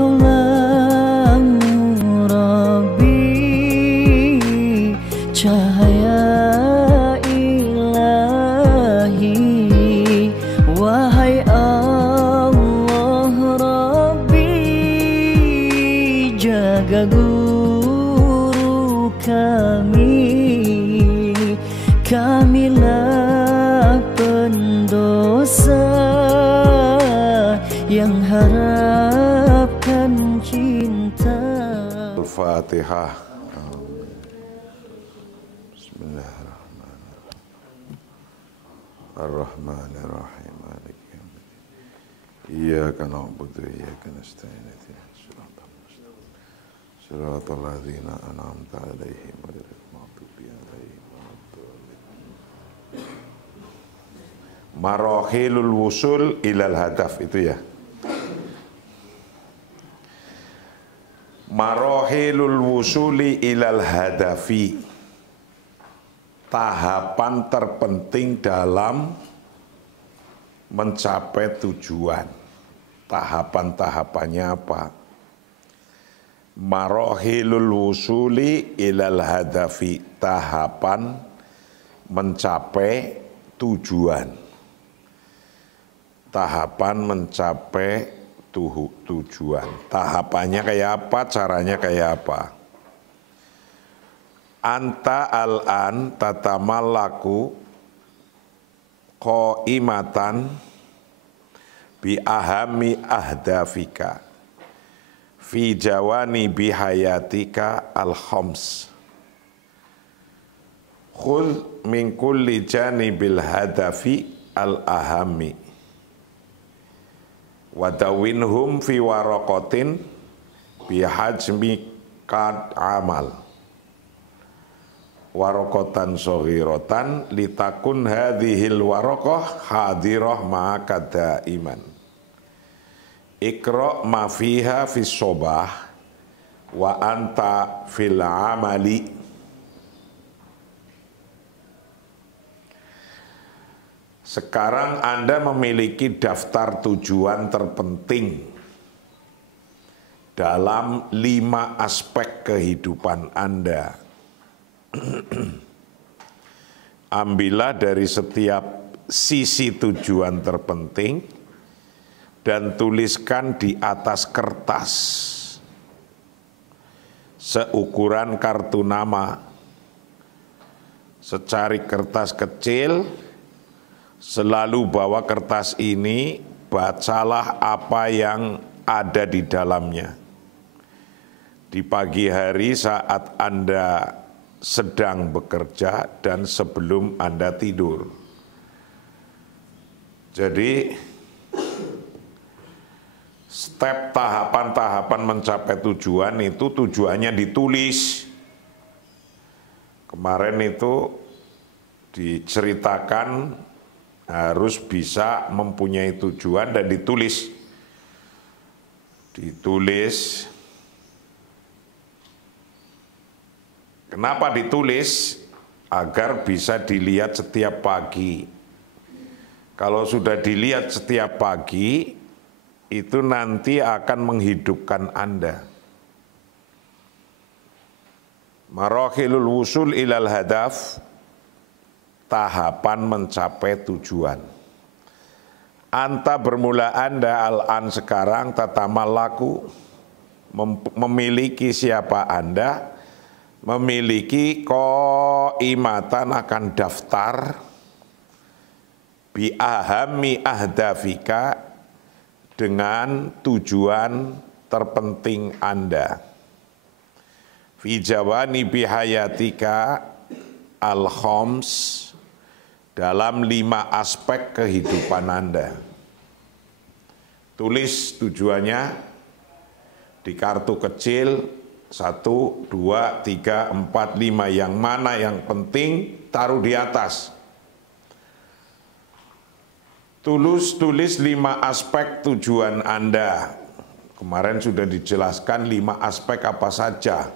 Kaulah Rabbi, cahaya ilahi. Wahai Allah Rabbi, jaga guru kami. Kamilah pendosa yang harapkan cinta. Al-Fatihah. Bismillahirrahmanirrahim. Ar-Rahmanirrahim. Maliki yaumiddin. Iyyaka na'budu wa iyyaka nasta'in. Ihdinas siratal mustaqim. Siratal ladzina an'amta 'alaihim ghairil maghdubi 'alaihim waladdallin. Marahilul wusul ilal hadaf itu ya. Marahilul wusuli ilal hadafi, tahapan terpenting dalam mencapai tujuan. Tahapan-tahapannya apa? Marahilul wusuli ilal hadafi, tahapan mencapai tujuan. Tahapan mencapai tujuan. Tahapannya kayak apa, caranya kayak apa? Anta al-an tatamallaku qaimatan bi ahami ahdafika fi jawani bihayatika al-khams. Khudh min kulli janibil hadafi al-ahami wadawinhum fi waraqatin bihajmi kad amal waraqatan saghiratan litakun hadhil waraqah hadirah ma'aka daiman. Iqra ma fiha fis sobah wa anta fil amali. Sekarang Anda memiliki daftar tujuan terpenting dalam 5 aspek kehidupan Anda. Ambillah dari setiap sisi tujuan terpenting dan tuliskan di atas kertas seukuran kartu nama, secari kertas kecil. Selalu bawa kertas ini, bacalah apa yang ada di dalamnya. Di pagi hari saat Anda sedang bekerja dan sebelum Anda tidur. Jadi, step tahapan-tahapan mencapai tujuan itu tujuannya ditulis. Kemarin itu diceritakan harus bisa mempunyai tujuan dan ditulis. Ditulis. Kenapa ditulis? Agar bisa dilihat setiap pagi. Kalau sudah dilihat setiap pagi, itu nanti akan menghidupkan Anda. Marahilul wusul ilal hadaf, tahapan mencapai tujuan. Anta bermula Anda al-an sekarang tatamallaku, memiliki siapa Anda, memiliki qaimatan akan daftar bi ahami ahdafika, dengan tujuan terpenting Anda. Fi jawani bihayatika al-khams, dalam 5 aspek kehidupan Anda. Tulis tujuannya di kartu kecil, 1, 2, 3, 4, 5, yang mana yang penting taruh di atas. Tulis 5 aspek tujuan Anda. Kemarin sudah dijelaskan 5 aspek apa saja.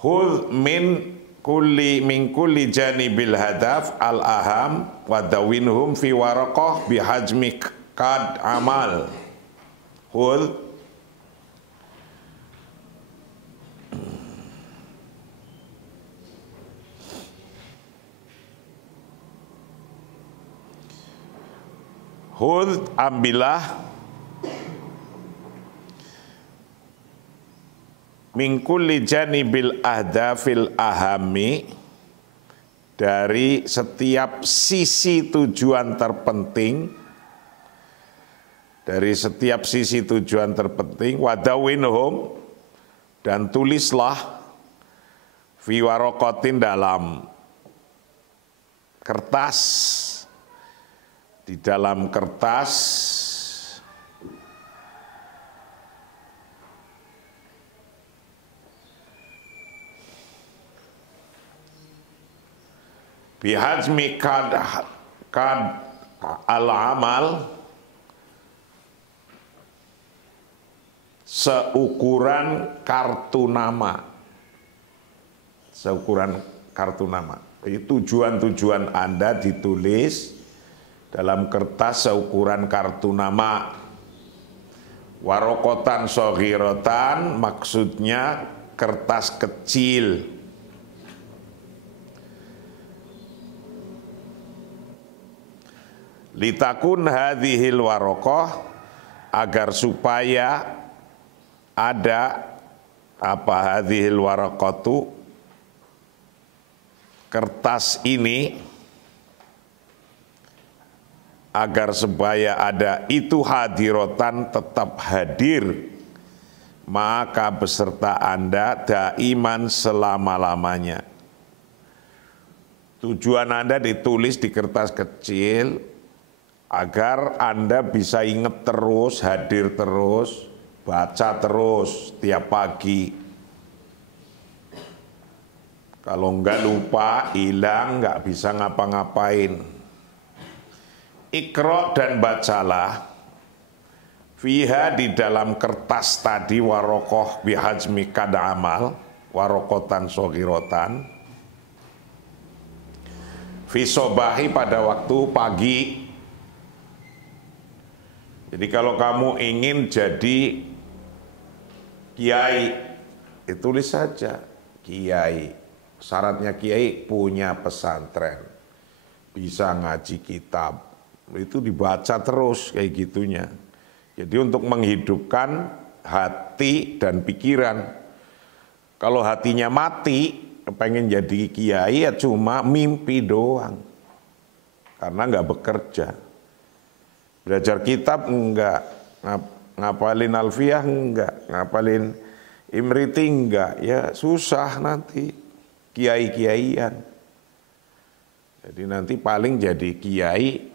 Khudh min kulli janibil hadaf al-aham wadawinhum fi waraqah bihajmi kad amal Hud ambillah min kulli janibil ahdafil ahami, dari setiap sisi tujuan terpenting, wadawinhum, dan tulislah fi warokotin, dalam kertas, di dalam kertas bihajmi kad al-amal, seukuran kartu nama. Jadi tujuan-tujuan Anda ditulis dalam kertas seukuran kartu nama. Warokotan sogirotan, maksudnya kertas kecil. Litakun hadhil warokoh, agar supaya ada hadhil warokotu, kertas ini, agar supaya ada itu hadirotan, tetap hadir, maka beserta Anda daiman, selama-lamanya. Tujuan Anda ditulis di kertas kecil agar Anda bisa ingat terus, hadir terus, baca terus tiap pagi. Kalau enggak lupa, hilang, enggak bisa ngapa-ngapain. Iqra, dan bacalah fiha, di dalam kertas tadi, warokoh bihajmi kad amal, warokotan sogirotan, fi sobahi, pada waktu pagi. Jadi kalau kamu ingin jadi kiai, tulis saja kiai. Syaratnya kiai punya pesantren, bisa ngaji kitab, itu dibaca terus kayak gitunya. Jadi untuk menghidupkan hati dan pikiran. Kalau hatinya mati, pengen jadi kiai ya cuma mimpi doang, karena nggak bekerja. Belajar kitab enggak, ngapalin alfiyah enggak, ngapalin imriti enggak, ya susah nanti kiai-kiaian. Jadi nanti paling jadi kiai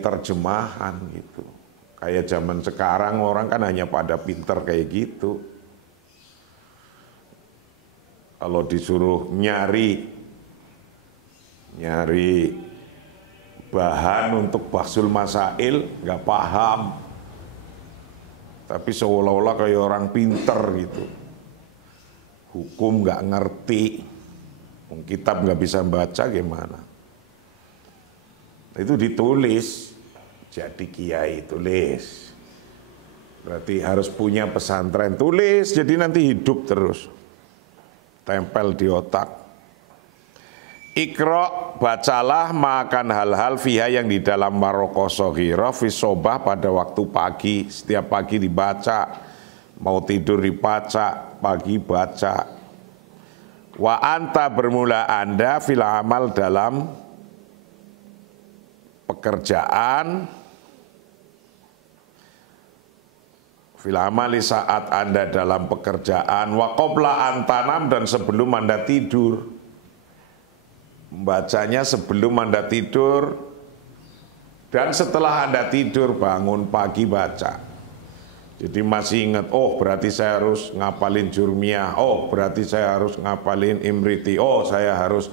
terjemahan gitu. Kayak zaman sekarang orang kan hanya pada pinter kayak gitu. Kalau disuruh nyari bahan untuk bahsul masail, nggak paham. Tapi seolah-olah kayak orang pinter gitu. Hukum nggak ngerti, kitab nggak bisa baca gimana. Itu ditulis, jadi kiai tulis. Berarti harus punya pesantren, tulis, jadi nanti hidup terus. Tempel di otak. Iqra, bacalah, makan hal-hal fiha, yang di dalam warokoh soghirah, fi sobah, pada waktu pagi. Setiap pagi dibaca, mau tidur dibaca, pagi baca. Wa anta, bermula Anda, fil amal, dalam pekerjaan, fil amali, saat Anda dalam pekerjaan, wa qabla antanam, dan sebelum Anda tidur. Membacanya sebelum Anda tidur, dan setelah Anda tidur, bangun pagi baca. Jadi masih ingat, oh berarti saya harus ngapalin jurmiyah, oh berarti saya harus ngapalin imriti, oh saya harus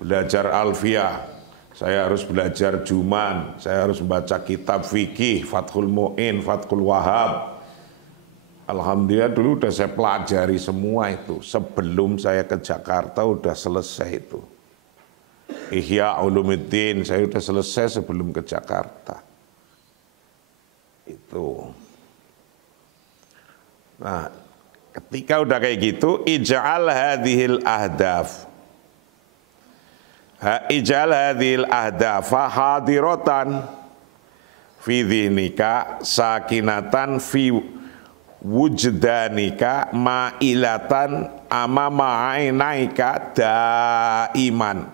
belajar alfiyah, saya harus belajar juman, saya harus membaca kitab fikih, Fathul Mu'in, Fathul Wahab. Alhamdulillah dulu udah saya pelajari semua itu. Sebelum saya ke Jakarta udah selesai itu. Ihya Ulumuddin saya udah selesai sebelum ke Jakarta. Itu. Nah, ketika udah kayak gitu, ij'al hadhil ahdaf. Ij'al hadhil ahdafa hadiratan fi dhihnika sakinatan fi wujdanika ma'ilatan amama ainaika daiman.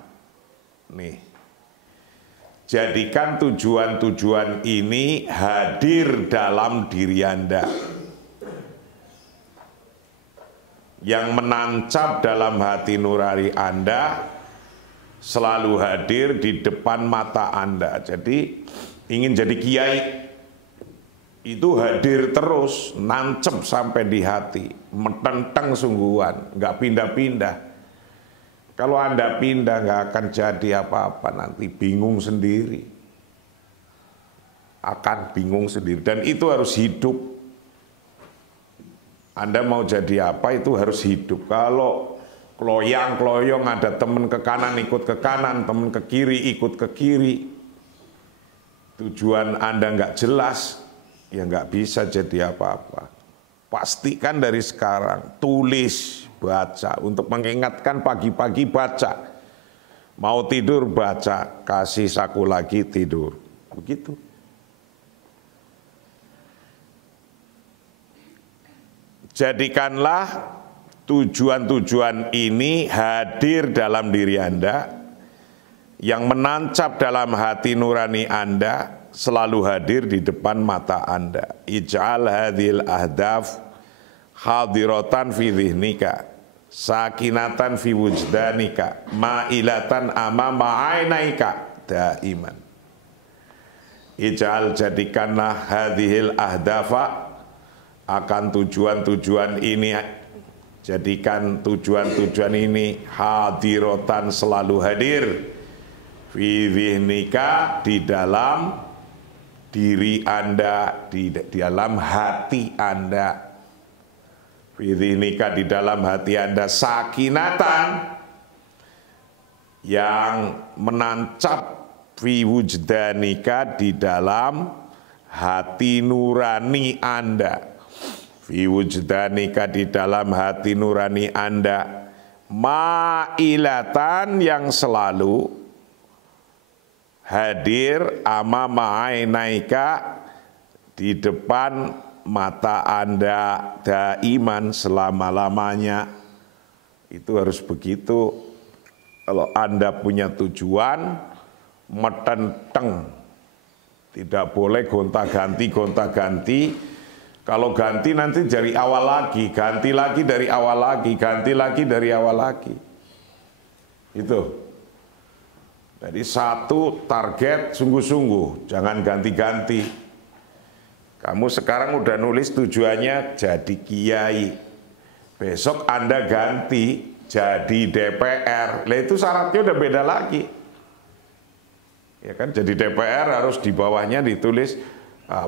Nih. Jadikan tujuan-tujuan ini hadir dalam diri Anda. Yang menancap dalam hati nurani Anda selalu hadir di depan mata Anda. Jadi ingin jadi kiai itu hadir terus, nancep sampai di hati, metenteng sungguhan, nggak pindah-pindah. Kalau Anda pindah nggak akan jadi apa-apa, nanti bingung sendiri. Akan bingung sendiri, dan itu harus hidup. Anda mau jadi apa itu harus hidup. Kalau kloyang-kloyong ada temen ke kanan ikut ke kanan, temen ke kiri ikut ke kiri, tujuan Anda nggak jelas, ya nggak bisa jadi apa-apa. Pastikan dari sekarang, tulis, baca, untuk mengingatkan pagi-pagi baca. Mau tidur baca, kasih saku lagi tidur. Begitu. Jadikanlah tujuan-tujuan ini hadir dalam diri Anda, yang menancap dalam hati nurani Anda, selalu hadir di depan mata Anda. Ij'al hadhil ahdaf hadiratan fi dhihnika sakinatan fi wujdanika ma'ilatan amama ainaika daiman. Ij'al, jadikanlah hadhil ahdafa, akan tujuan-tujuan ini, jadikan tujuan-tujuan ini hadiratan, selalu hadir, fi dhihnika, di dalam diri Anda, di dalam hati Anda. Fi dhihnika, di dalam hati Anda, sakinatan, yang menancap, fi wujdanika, di dalam hati nurani Anda. Fi wujdanika, di dalam hati nurani Anda, ma'ilatan, yang selalu hadir, amama ainaika, di depan mata Anda, daiman, selama-lamanya. Itu harus begitu. Kalau Anda punya tujuan, metenteng, tidak boleh gonta-ganti. Kalau ganti nanti dari awal lagi, ganti lagi dari awal lagi, ganti lagi dari awal lagi. Itu. Jadi satu target sungguh-sungguh, jangan ganti-ganti. Kamu sekarang udah nulis tujuannya jadi kiai. Besok Anda ganti jadi DPR. Lah itu syaratnya udah beda lagi. Ya kan, jadi DPR harus di bawahnya ditulis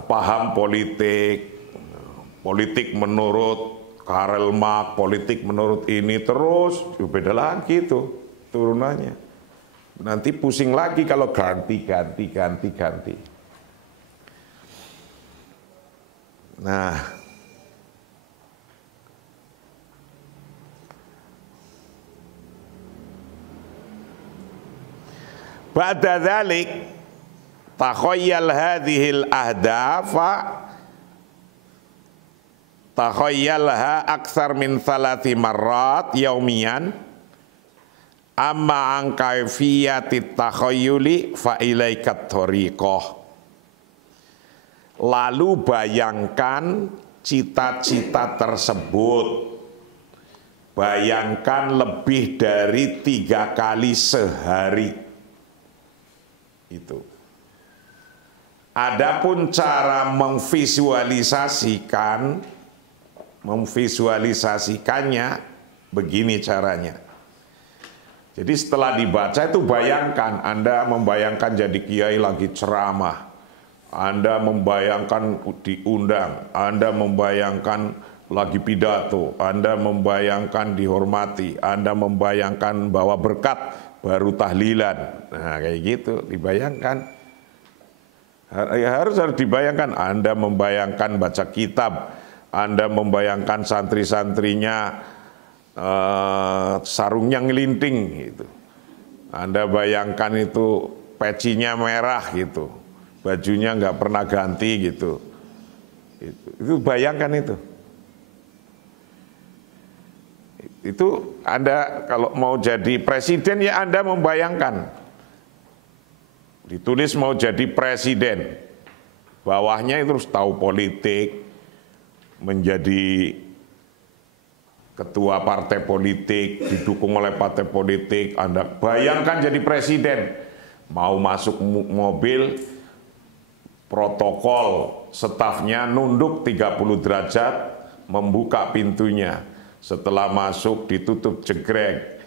paham politik, politik menurut Karl Marx, politik menurut ini, terus beda lagi tuh turunannya. Nanti pusing lagi kalau ganti. Nah, ba'da dzalik takhayyal hadhil ahdafa takhayyalha aktsar min 3 marrat yaumiyan, amma an kaifiyatit takhayyuli fa ilaikat thariqah. Lalu bayangkan cita-cita tersebut, bayangkan lebih dari 3 kali sehari. Itu. Adapun cara memvisualisasikannya begini caranya. Jadi setelah dibaca itu bayangkan, Anda membayangkan jadi kiai lagi ceramah, Anda membayangkan diundang, Anda membayangkan lagi pidato, Anda membayangkan dihormati, Anda membayangkan bawa berkat, baru tahlilan. Nah kayak gitu, dibayangkan. Harus dibayangkan, Anda membayangkan baca kitab, Anda membayangkan santri-santrinya sarungnya ngelinting gitu. Anda bayangkan itu pecinya merah gitu, bajunya nggak pernah ganti gitu. Itu bayangkan itu. Itu Anda kalau mau jadi presiden ya Anda membayangkan. Ditulis mau jadi presiden, bawahnya itu harus tahu politik, menjadi ketua partai politik, didukung oleh partai politik. Anda bayangkan jadi presiden, mau masuk mobil, protokol, stafnya nunduk 30 derajat, membuka pintunya. Setelah masuk ditutup jegrek,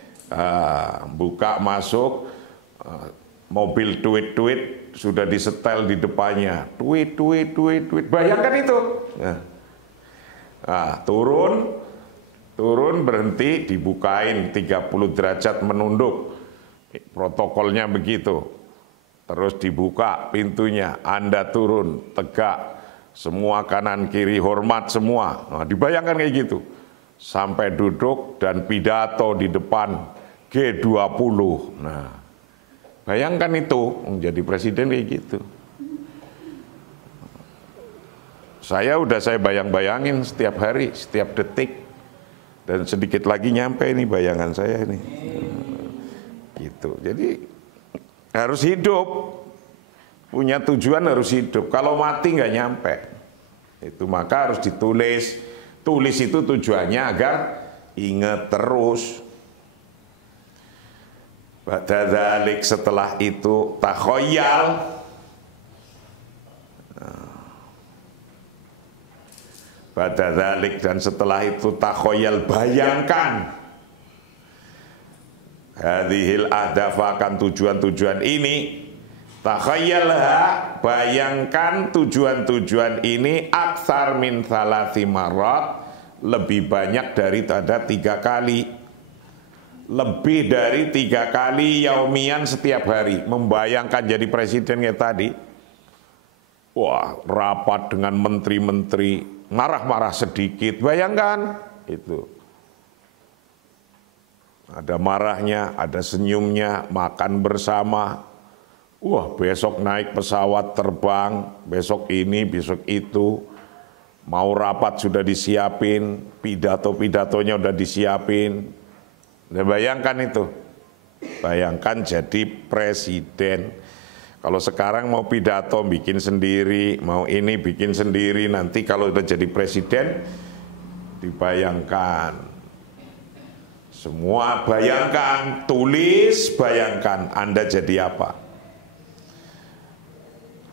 buka masuk, mobil tweet sudah disetel di depannya, tweet. Bayangkan itu. Nah, turun berhenti, dibukain 30 derajat menunduk, protokolnya begitu. Terus dibuka pintunya, Anda turun tegak, semua kanan kiri hormat semua. Nah, dibayangkan kayak gitu. Sampai duduk dan pidato di depan G20. Nah, bayangkan itu menjadi presiden kayak gitu. Saya bayang-bayangin setiap hari, setiap detik. Dan sedikit lagi nyampe ini bayangan saya ini. Gitu. Jadi harus hidup. Punya tujuan harus hidup. Kalau mati nggak nyampe. Itu maka harus ditulis. Tulis itu tujuannya agar ingat terus. Ba'dadzalik, setelah itu takhoyal. Ba'dadzalik, dan setelah itu takhoyal, bayangkan. Hadhil ahdaf, akan tujuan-tujuan ini. Takhayyalha, bayangkan tujuan-tujuan ini aksar min salasi marrat, lebih banyak daripada 3 kali. Lebih dari 3 kali yaumian setiap hari. Membayangkan jadi presiden kayak tadi. Wah, rapat dengan menteri-menteri, marah-marah sedikit, bayangkan itu. Ada marahnya, ada senyumnya, makan bersama. Wah, besok naik pesawat terbang, besok ini, besok itu. Mau rapat sudah disiapin, pidato-pidatonya udah disiapin. Nah, bayangkan itu. Bayangkan jadi presiden. Kalau sekarang mau pidato bikin sendiri, mau ini bikin sendiri, nanti kalau udah jadi presiden, dibayangkan. Semua bayangkan, tulis, bayangkan Anda jadi apa.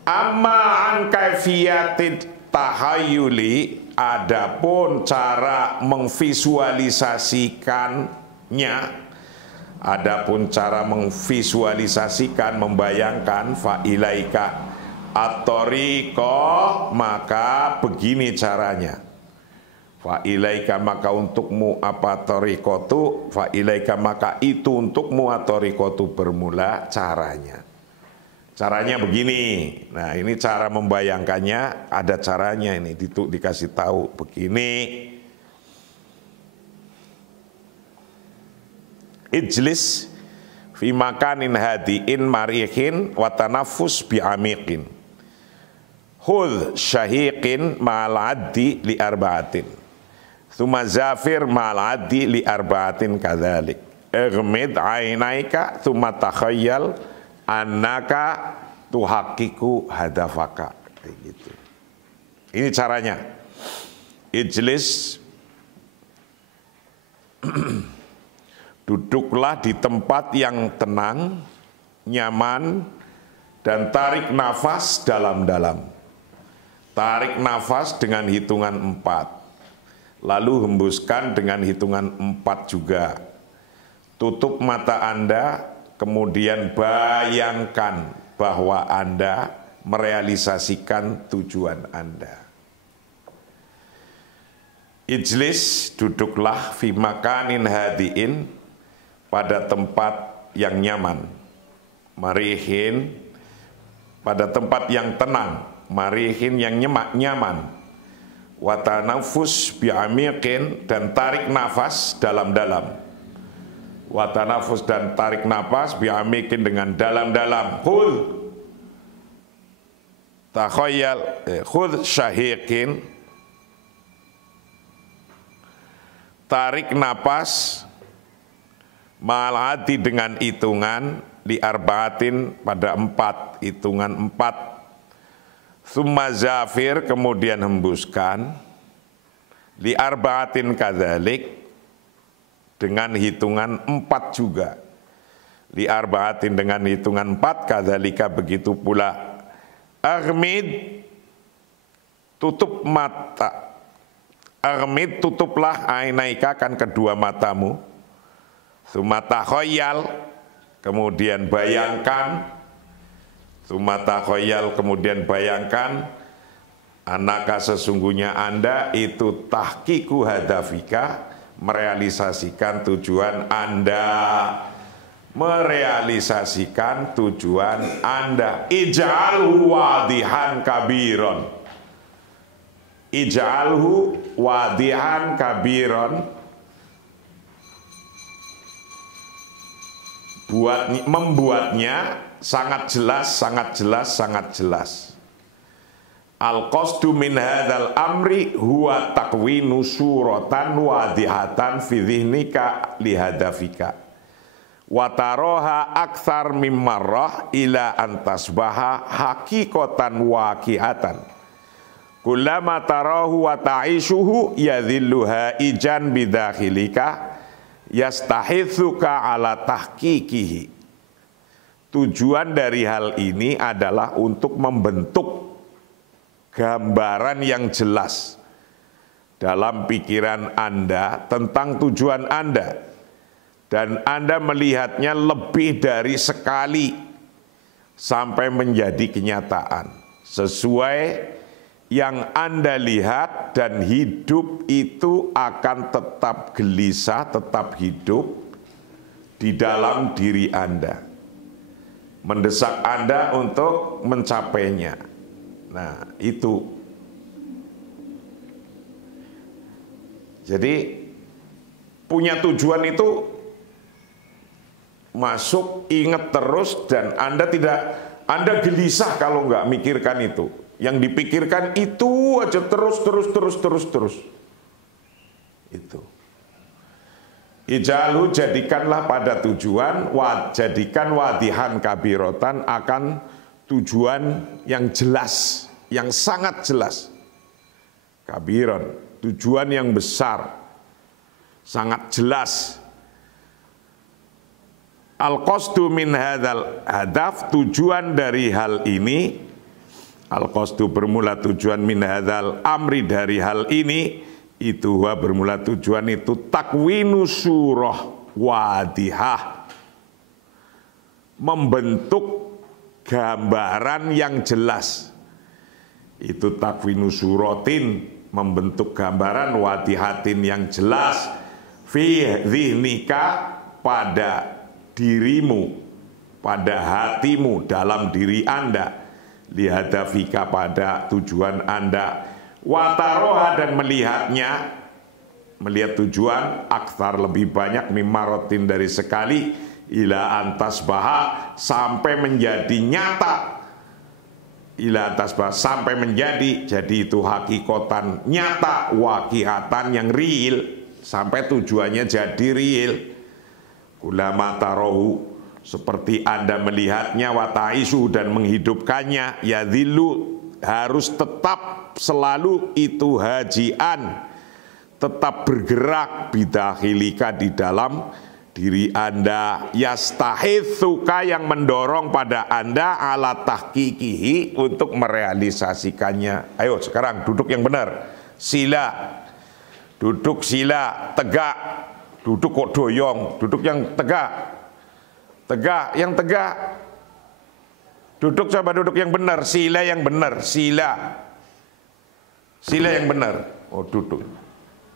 Amma an kaifiyatit tahayyuli, adapun cara memvisualisasikannya, adapun cara memvisualisasikan, membayangkan, fa ilaika at-thariqah, maka begini caranya. Fa ilaika, maka untukmu apa tariqatu, fa ilaika, maka itu untukmu at-tariqatu, bermula caranya. Caranya begini. Nah, ini cara membayangkannya, ada caranya ini, dikasih tahu begini. Ijlis fi makanin hadiin marihin wa tanaffus bi amiqin. Hudh syahiqin ma'al addi li arba'atin. Tsumma zafir ma'al addi li arba'atin kadzalik. Ighmid 'ainaika tsumma takhayyal annaka tuhaqiqu hadafaka. Gitu. Ini caranya. Ijlis, duduklah di tempat yang tenang, nyaman, dan tarik nafas dalam-dalam. Tarik nafas dengan hitungan 4. Lalu hembuskan dengan hitungan 4 juga. Tutup mata Anda, kemudian bayangkan bahwa Anda merealisasikan tujuan Anda. Ijlis, duduklah fi makanin hadiin, pada tempat yang nyaman. Marihin, pada tempat yang tenang. Marihin yang nyaman. wa tanaffus bi'amiqin, dan tarik nafas dalam-dalam. Wa tanaffus, dan tarik nafas bi'amiqin, dengan dalam-dalam. Khudh takhayyal, khudh syahiqin, tarik nafas ma'al-adi, dengan hitungan, li arbaatin, pada 4, hitungan 4. Summa zafir, kemudian hembuskan, li arbaatin kadzalik, dengan hitungan 4 juga. Li arbaatin, dengan hitungan 4, kadzalika, begitu pula. Aghmid, tutup mata. Aghmid, tutuplah ainaika, kan kedua matamu. Summa takhayyal, kemudian bayangkan. Sumata khoyal, kemudian bayangkan, anaka, sesungguhnya Anda itu tahqiqu hadafika, merealisasikan tujuan Anda. Merealisasikan tujuan Anda. Ij'alhu wadihan kabiron. Ij'alhu wadihan kabiron. Membuatnya sangat jelas, sangat jelas, sangat jelas. Al-qasdu min hadzal amri huwa takwinu suratan wadihatan fi dhihnika lihadafika. Wa taraha aktsar mimmarrah ila antasbaha haqiqatan waqi'atan. Kullama tarahu wa ta'ishuhu yadhilluha ijan bidakhilika yastahithuka ala tahqiqihi. Tujuan dari hal ini adalah untuk membentuk gambaran yang jelas dalam pikiran Anda tentang tujuan Anda, dan Anda melihatnya lebih dari sekali sampai menjadi kenyataan sesuai yang Anda lihat, dan hidup itu akan tetap gelisah, tetap hidup di dalam diri Anda, mendesak Anda untuk mencapainya. Nah, itu. Jadi punya tujuan itu masuk, ingat terus, dan Anda gelisah kalau nggak mikirkan itu. Yang dipikirkan itu aja terus. Itu. Ijalu, jadikanlah pada tujuan, jadikan wadihan kabirotan, akan tujuan yang jelas, yang sangat jelas. Kabiron, tujuan yang besar, sangat jelas. Al-qasdu min hadzal hadaf, tujuan dari hal ini. Al-qasdu, bermula tujuan, min hadzal amri, dari hal ini. Itu bermula tujuan itu takwinu surah wadihah, membentuk gambaran yang jelas. Itu takwinu suratin, membentuk gambaran, wadihatin, yang jelas, fi dhihnika, pada dirimu, pada hatimu, dalam diri Anda, lihadafika, pada tujuan Anda. Wataroha, dan melihatnya, melihat tujuan, aktsar, lebih banyak, mimarotin, dari sekali, ila antasbaha, sampai menjadi nyata, ila antasbaha, sampai menjadi, jadi itu hakikatan nyata, waqi'atan, yang real, sampai tujuannya jadi real. Kulama tarohu, seperti Anda melihatnya, wataisu, dan menghidupkannya, yadhillu, harus tetap selalu itu hajian, tetap bergerak, bidakhilika, di dalam diri Anda, yastahitsuka, yang mendorong pada Anda, ala tahqiqihi, untuk merealisasikannya. Ayo sekarang duduk yang benar, sila, duduk sila, tegak, duduk kok doyong, duduk yang tegak, tegak, yang tegak. Duduk, coba duduk yang benar, sila yang benar, sila. Sila yang benar. Oh, duduk.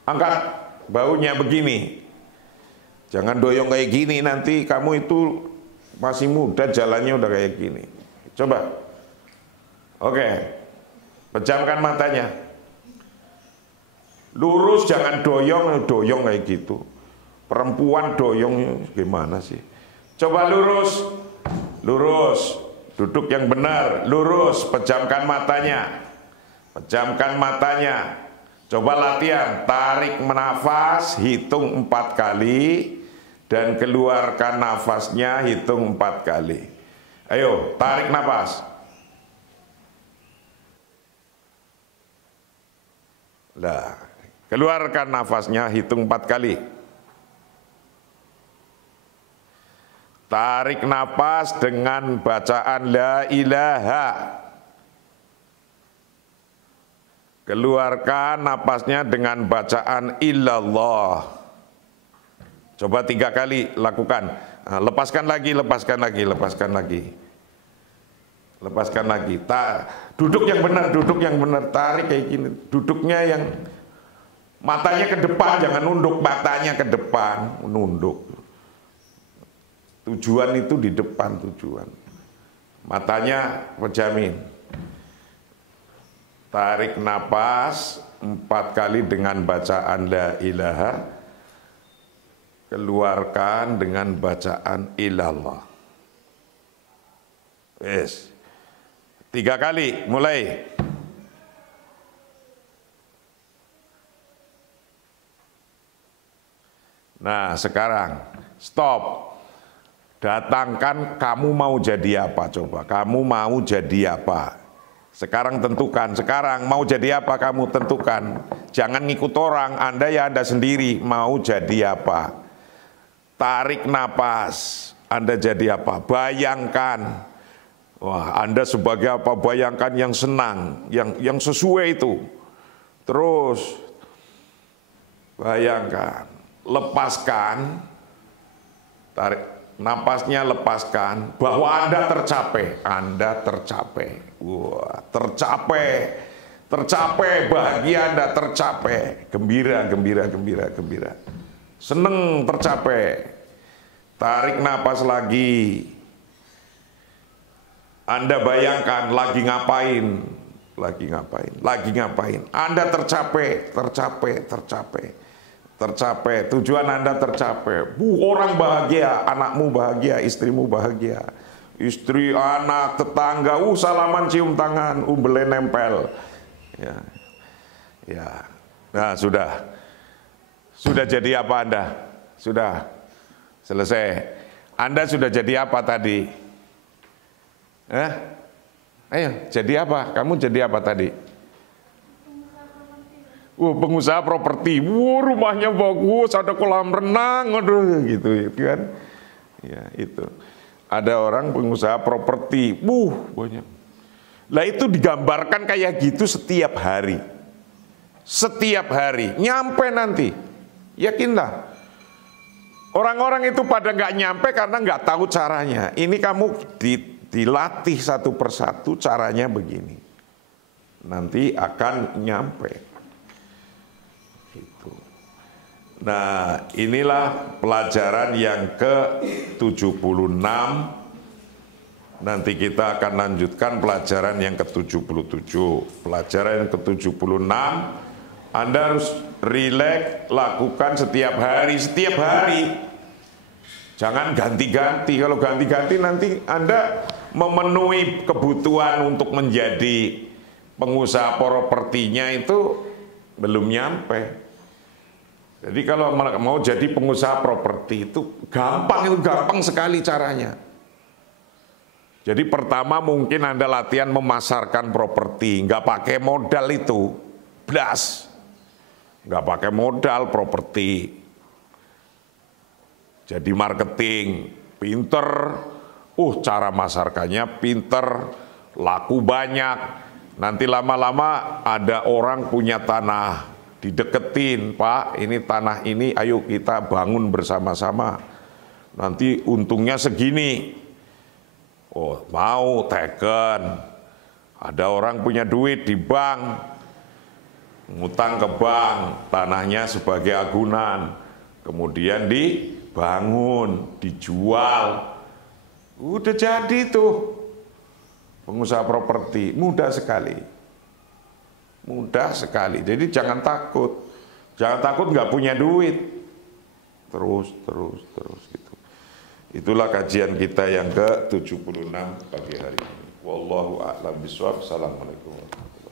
Angkat baunya begini. Jangan doyong kayak gini, nanti kamu itu masih muda, jalannya udah kayak gini. Coba. Oke. Pejamkan matanya. Lurus, jangan doyong kayak gitu. Perempuan doyong gimana sih? Coba lurus, lurus, duduk yang benar, lurus, pejamkan matanya, pejamkan matanya. Coba latihan, tarik nafas, hitung 4 kali, dan keluarkan nafasnya, hitung 4 kali. Ayo, tarik nafas. Lah, keluarkan nafasnya, hitung 4 kali. Tarik nafas dengan bacaan la ilaha. Keluarkan napasnya dengan bacaan illallah. Coba 3 kali lakukan. Nah, lepaskan lagi, lepaskan lagi, lepaskan lagi. Lepaskan lagi. Duduk yang benar, duduk yang benar. Tarik kayak gini. Duduknya yang matanya ke depan, jangan nunduk. Matanya ke depan, nunduk. Tujuan itu di depan tujuan. Matanya pejamin. Tarik napas 4 kali dengan bacaan la ilaha. Keluarkan dengan bacaan ilallah. Yes. 3 kali, mulai. Nah, sekarang stop. Datangkan kamu mau jadi apa, coba. Kamu mau jadi apa? Sekarang tentukan, sekarang mau jadi apa kamu tentukan. Jangan ngikut orang, Anda ya Anda sendiri mau jadi apa. Tarik napas, Anda jadi apa? Bayangkan. Wah, Anda sebagai apa? Bayangkan yang senang, yang sesuai itu. Terus bayangkan, lepaskan, tarik napasnya, lepaskan bahwa Anda tercapai. Anda tercapai. Wah, tercapai, bahagia Anda tercapai, gembira, gembira, gembira, gembira, seneng tercapai. Tarik napas lagi. Anda bayangkan lagi ngapain, lagi ngapain, lagi ngapain. Anda tercapai, tercapai, tercapai, tercapai. Tujuan Anda tercapai. Orang bahagia, anakmu bahagia, istrimu bahagia. Istri, anak, tetangga, salaman cium tangan, umbele nempel. Ya. Ya. Nah, sudah jadi apa Anda? Sudah selesai. Anda sudah jadi apa tadi? Ayo, jadi apa? Kamu jadi apa tadi? Pengusaha properti. Rumahnya bagus, ada kolam renang, aduh, gitu kan? Ya, itu. Ada orang pengusaha properti, banyak. Lah itu digambarkan kayak gitu setiap hari. Setiap hari, nyampe nanti. Yakinlah. Orang-orang itu pada nggak nyampe karena nggak tahu caranya. Ini kamu dilatih satu persatu caranya begini. Nanti akan nyampe. Gitu. Nah, inilah pelajaran yang ke-76. Nanti kita akan lanjutkan pelajaran yang ke-77. Pelajaran yang ke-76, Anda harus rileks, lakukan setiap hari. Setiap hari. Jangan ganti-ganti. Kalau ganti-ganti nanti Anda memenuhi kebutuhan untuk menjadi pengusaha propertinya itu belum nyampe. Jadi kalau mau jadi pengusaha properti itu gampang sekali caranya. Jadi pertama mungkin Anda latihan memasarkan properti, nggak pakai modal itu, blas, nggak pakai modal properti. Jadi marketing, pinter, cara masarkannya pinter, laku banyak. Nanti lama-lama ada orang punya tanah. Dideketin, Pak, ini tanah ini, ayo kita bangun bersama-sama. Nanti untungnya segini. Mau teken. Ada orang punya duit di bank, ngutang ke bank, tanahnya sebagai agunan. Kemudian dibangun, dijual. Udah jadi tuh. Pengusaha properti, mudah sekali. Mudah sekali, jadi jangan takut. Jangan takut nggak punya duit. Terus gitu. Itulah kajian kita yang ke-76 pagi hari ini. Wallahu a'lam bishawab. Assalamualaikum warahmatullahi wabarakatuh.